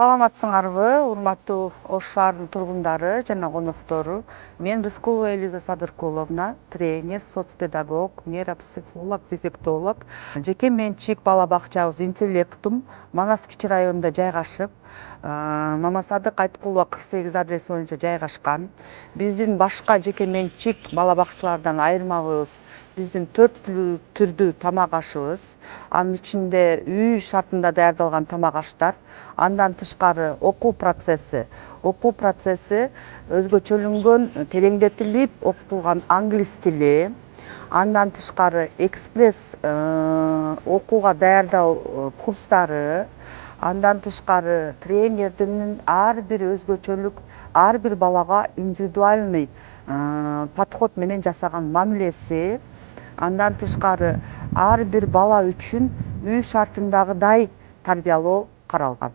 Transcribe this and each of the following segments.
Саламатсыңарбы, урматтуу Ош шаарынын тургундары жана коноктору. Мен Рыскулова Элиза Садыркуловна, тренер, соцпедагог, нейропсихолог, дефектолог. Жеке менчик бала бакчабыз «Интеллектум» Манас кичи районунда жайгашып, Мамасадык Айткулова 48 адреси боюнча жайгашкан. Биздин башка жеке менчик бала бакчалардан айырмабыз биздин 4 түрдүү тамак ашыбыз. Анын ичинде үй шартында даярдалган тамак аштар. Андан тышкары окуу процесси өзгөчөлөнгөн, тереңдетилип окутулган англис тили. Андан тышкары экспресс окууга даярдоо курстары. Андан тышкары тренердин ар бир өзгөчөлүк, ар бир балага индивидуальный подход менен жасаган мамилеси. Андан тышкары ар бир бала үчүн үй шартындагыдай тарбиялоо каралган.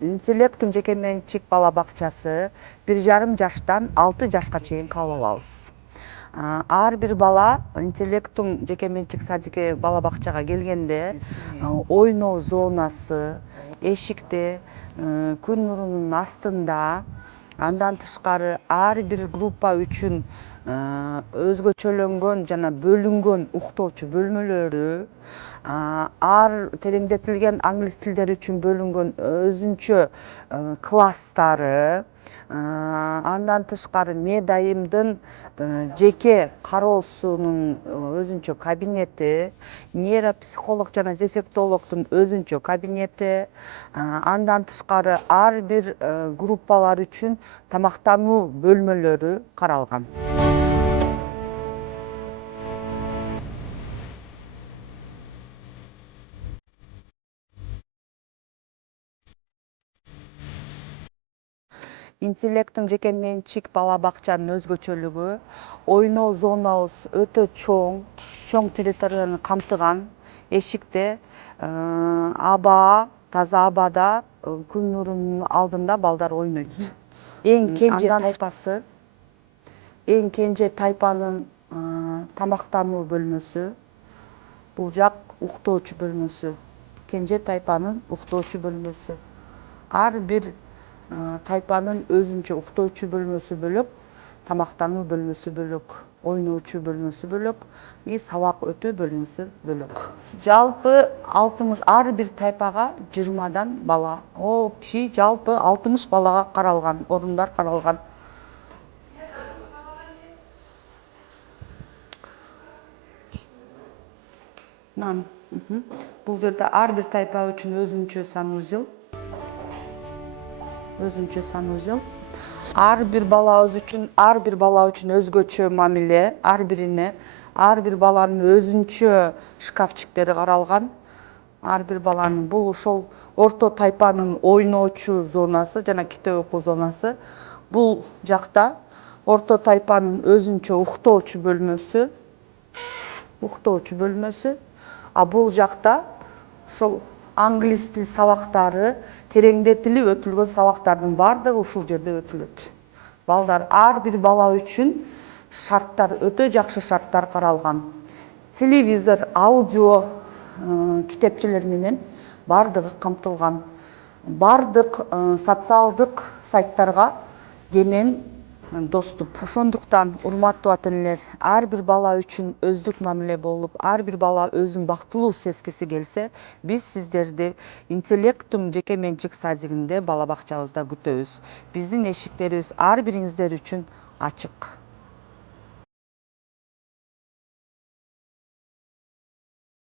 «Интеллектум» жеке менчик бала бакчасы 1,5 жаштан 6 жашка чейин кабыл алабыз. Ар бир бала «Интеллектум» жеке менчик садикке бала бакчага келгенде ойноо зонасы эшикте, күн нурунун астында. Андан тышкары ар бир группа үчүн өзгөчөлөнгөн жана бөлүнгөн уктоочу бөлмөлөрү, ар тереңдетилген англис тилдери үчүн бөлүнгөн өзүнчө класстары. Андан тышкары медайымдын жеке кароосунун өзүнчө кабинети, нейропсихолог жана дефектологдун өзүнчө кабинети. Андан тышкары ар бир группалар үчүн тамактануу бөлмөлөрү каралган. «Интеллектум» жеке менчик бала бакчанын өзгөчөлүгү ойноо зонабыз өтө чоң территорияны камтыган. Эшикте таза абада күн нурунун алдында балдар ойнойт. Эң кенже тайпанын тамактануу бөлмөсү. Бул жак уктоочу бөлмөсү. Кенже тайпанын уктоочу бөлмөсү. Ар бир тайпанын өзүнчө уктоочу бөлмөсү бөлөк, тамактануу бөлмөсү бөлөк, ойноочу бөлмөсү бөлөк, сабак өтүү бөлмөсү бөлөк. Жалпы 60 ар бир тайпага 20 бала, общий жалпы 60 балага каралган, орундар каралган. Бул жерде ар бир тайпа үчүн өзүнчө санузел. Ар бир бала үчүн өзгөчө мамиле, ар бир баланын өзүнчө шкафчиктери каралган. Ар бир баланын бул ошол орто тайпанын ойноочу зонасы жана китеп окуу зонасы. Бул жакта орто тайпанын өзүнчө уктоочу бөлмөсү. А бул жакта ошол англис тил сабактары, тереңдетилип өтүлгөн сабактардын баардыгы ушул жерде өтүлөт. Ар бир бала үчүн өтө жакшы шарттар каралган. Телевизор, аудио китепчелер менен баардыгы камтылган. Баардык социалдык сайттарга кенен доступ. Ошондуктан урматтуу ата энелер, ар бир бала үчүн өздүк мамиле болуп, ар бир бала өзүн бактылуу сезгиси келсе, биз сиздерди «Интеллектум» жеке менчик садигинде бала бакчабызда күтөбүз. Биздин эшиктерибиз ар бириңиздер үчүн ачык.